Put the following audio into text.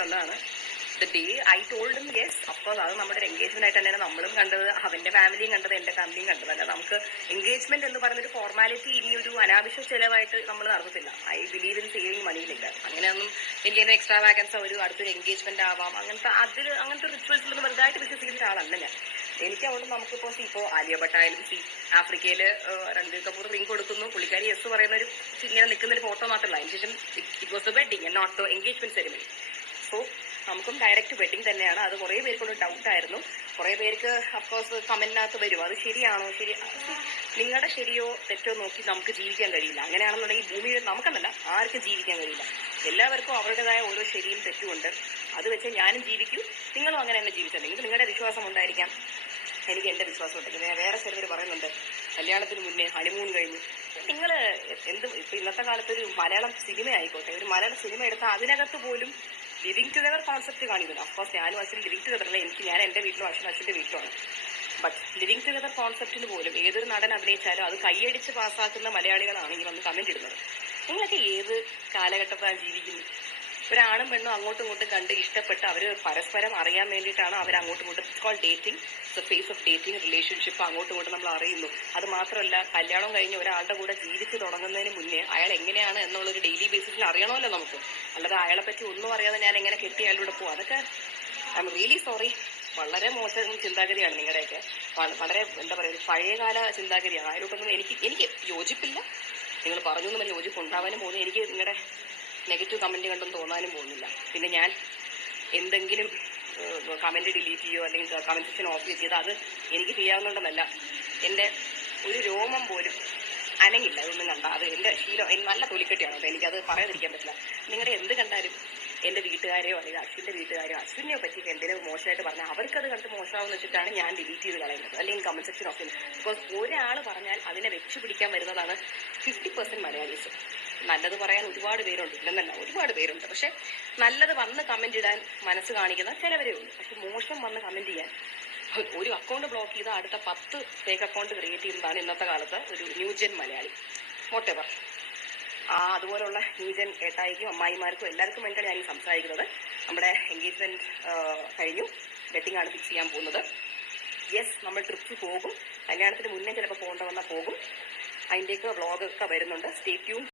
തന്നതാണ്. The day I told him yes of course അത് നമ്മുടെ ഒരു എൻഗേജ്മെന്റ് ആയിട്ട് തന്നെയാണ് നമ്മളും കണ്ടത്, അവന്റെ ഫാമിലിയും കണ്ടത്, എന്റെ ഫാമിലിയും കണ്ടത്. അല്ല നമുക്ക് എൻഗേജ്മെന്റ് എന്ന് പറയുന്നൊരു ഫോർമാലിറ്റി ഇനി ഒരു അനാവശ്യ ചെലവായിട്ട് നമ്മൾ നടത്തത്തില്ല. ഐ ബിലീവ് ഇൻ സേവിങ് മണിയിലില്ല. അങ്ങനെയൊന്നും എനിക്ക് എക്സ്ട്രാ വാഗൻസ് ഒരു അടുത്തൊരു എൻഗേജ്മെന്റ് ആവാം അങ്ങനത്തെ റിച്വൽസിലൊന്നും വലുതായിട്ട് വിശ്വസിക്കുന്ന ഒരാളല്ല ഞാൻ. എനിക്ക് അതുകൊണ്ട് നമുക്കിപ്പോ ആലിയ ഭട്ട് ആയാലും ആഫ്രിക്കയില് രൺബീർ കപൂർ റിംഗ് കൊടുക്കുന്നു, പുള്ളിക്കാരി യെസ് പറയുന്ന ഒരു ഇങ്ങനെ നിൽക്കുന്ന ഒരു ഫോട്ടോ മാത്രമല്ല, അതിനുശേഷം it was the wedding not the engagement ceremony. So നമുക്കും ഡയറക്റ്റ് വെഡിങ് തന്നെയാണ്. അത് കുറേ പേർക്കൊരു ഡൗട്ടായിരുന്നു. കുറേ പേർക്ക് അഫ്കോഴ്സ് കമന്റിനകത്ത് വരും അത് ശരിയാണോ നിങ്ങളുടെ ശരിയോ തെറ്റോ നോക്കി നമുക്ക് ജീവിക്കാൻ കഴിയില്ല. അങ്ങനെയാണെന്നുണ്ടെങ്കിൽ ഭൂമിയിൽ നമുക്കെന്നല്ല ആർക്കും ജീവിക്കാൻ കഴിയില്ല. എല്ലാവർക്കും അവരുടേതായ ഓരോ ശരിയും തെറ്റുമുണ്ട്. അത് വെച്ച് ഞാനും ജീവിക്കും, നിങ്ങളും അങ്ങനെ തന്നെ ജീവിച്ചിട്ടുണ്ടെങ്കിൽ നിങ്ങളുടെ വിശ്വാസം ഉണ്ടായിരിക്കാം, എനിക്ക് എന്റെ വിശ്വാസം ഉണ്ടെങ്കിൽ. വേറെ ചിലവർ പറയുന്നുണ്ട് കല്യാണത്തിന് മുന്നേ ഹണിമൂൺ കഴിഞ്ഞു. നിങ്ങൾ ഇപ്പൊ ഇന്നത്തെ കാലത്ത് ഒരു മലയാളം സിനിമ ആയിക്കോട്ടെ, ഒരു മലയാളം സിനിമ എടുത്താൽ അതിനകത്ത് പോലും ലിവിങ് ടുഗദർ കോൺസെപ്റ്റ് കാണിക്കുന്നു. അഫ്കോഴ്സ് ഞാനും അച്ഛൻ ലിവിങ് ടുഗദറില്ല, ഞാൻ എന്റെ വീട്ടിലും അച്ഛന്റെ വീട്ടിലുമാണ്. ബട്ട് ലിവിങ് ടുഗദർ കോൺസെപ്റ്റിന് പോലും ഏതൊരു നടൻ അഭിനയിച്ചാലും അത് കൈയടിച്ച് പാസ്സാക്കുന്ന മലയാളികളാണ് ഈ വന്ന് കമന്റ് ഇടുന്നത്. നിങ്ങളൊക്കെ ഏത് കാലഘട്ടത്തിലാണ് ജീവിക്കുന്നത്? ഒരാണും പെണ്ണും അങ്ങോട്ടും ഇങ്ങോട്ടും കണ്ട് ഇഷ്ടപ്പെട്ട് അവർ പരസ്പരം അറിയാൻ വേണ്ടിയിട്ടാണ് അവർ അങ്ങോട്ടും ഇങ്ങോട്ടും call dating, the phase of dating, relationship അങ്ങോട്ടും ഇങ്ങോട്ടും നമ്മൾ അറിയുന്നു. അത് മാത്രമല്ല കല്യാണം കഴിഞ്ഞ് ഒരാളുടെ കൂടെ ജീവിച്ച് തുടങ്ങുന്നതിന് മുന്നേ അയാൾ എങ്ങനെയാണ് എന്നുള്ളൊരു ഡെയിലി ബേസിസിൽ അറിയണമല്ലോ നമുക്ക്. അല്ലാതെ അയാളെ പറ്റി ഒന്നും അറിയാതെ ഞാൻ എങ്ങനെ കെട്ടി അയാളുടെ പോകും? അതൊക്കെ ഐ എം റിയലി സോറി. വളരെ മോശം ചിന്താഗതിയാണ് നിങ്ങളുടെയൊക്കെ. വളരെ എന്താ പറയുക, ഒരു പഴയകാല ചിന്താഗതിയാണ്. അതിലോട്ടൊന്നും എനിക്ക് യോജിപ്പില്ല. നിങ്ങൾ പറഞ്ഞൊന്നും വലിയ യോജിപ്പ് ഉണ്ടാവാനും പോകുന്നു. എനിക്ക് നിങ്ങളുടെ നെഗറ്റീവ് കമന്റ് കണ്ടൊന്നും തോന്നാനും പോകുന്നില്ല. പിന്നെ ഞാൻ എന്തെങ്കിലും കമന്റ് ഡിലീറ്റ് ചെയ്യോ അല്ലെങ്കിൽ കമന്റ് സെക്ഷൻ ഓഫ് ചെയ്ത് അത് എനിക്ക് ചെയ്യാവുന്നതല്ല. എന്റെ ഒരു രോമം പോലും അനങ്ങില്ല അതൊന്നും കണ്ട. അത് എന്റെ ശീലം, നല്ല തൊലിക്കെട്ടിയാണ്. അപ്പൊ എനിക്കത് പറയാതിരിക്കാൻ പറ്റില്ല. നിങ്ങളുടെ എന്ത് കണ്ടാലും എന്റെ വീട്ടുകാരെയോ അല്ലെങ്കിൽ അശ്വിന്റെ വീട്ടുകാരെയോ അശ്വിനെയോ പറ്റി എന്തെങ്കിലും മോശമായിട്ട് പറഞ്ഞാൽ അവർക്കത് കണ്ട് മോശമാവെന്ന് വെച്ചിട്ടാണ് ഞാൻ ഡിലീറ്റ് ചെയ്ത് കളയുന്നത് അല്ലെങ്കിൽ കമന്റ് സെക്ഷൻ ഓഫ് ചെയ്യുന്നത്. ബിക്കോസ് ഒരാൾ പറഞ്ഞാൽ അതിനെ വെച്ചു പിടിക്കാൻ വരുന്നതാണ് 50% മലയാളീസ്. നല്ലത് പറയാൻ ഒരുപാട് പേരുണ്ട്, ഇല്ലെന്നല്ല ഒരുപാട് പേരുണ്ട്. പക്ഷെ നല്ലത് വന്ന് കമന്റ് ഇടാൻ മനസ്സ് കാണിക്കുന്ന ചിലവരേ ഉള്ളൂ. പക്ഷെ മോശം വന്ന് കമന്റ് ചെയ്യാൻ, ഒരു അക്കൗണ്ട് ബ്ലോക്ക് ചെയ്ത് അടുത്ത 10 ഫേക്ക് അക്കൗണ്ട് ക്രിയേറ്റ് ചെയ്യുന്നതാണ് ഇന്നത്തെ കാലത്ത് ഒരു ന്യൂജൻ മലയാളി. വോട്ടെവർ അതുപോലുള്ള ന്യൂജൻ ഏട്ടായിക്കും അമ്മായിമാർക്കും എല്ലാവർക്കും വേണ്ടിയാണ് ഞാൻ ഈ സംസാരിക്കുന്നത്. നമ്മുടെ എൻഗേജ്മെന്റ് കഴിഞ്ഞു, വെഡിങ് ആണ് ഫിക്സ് ചെയ്യാൻ പോകുന്നത്. യെസ്, നമ്മൾ ട്രിപ്പ് പോകും. കല്യാണത്തിന് മുന്നേ ചിലപ്പോൾ പോകേണ്ട വന്നാൽ പോകും. അതിൻ്റെയൊക്കെ വ്ളോഗൊക്കെ വരുന്നുണ്ട്. Stay tune.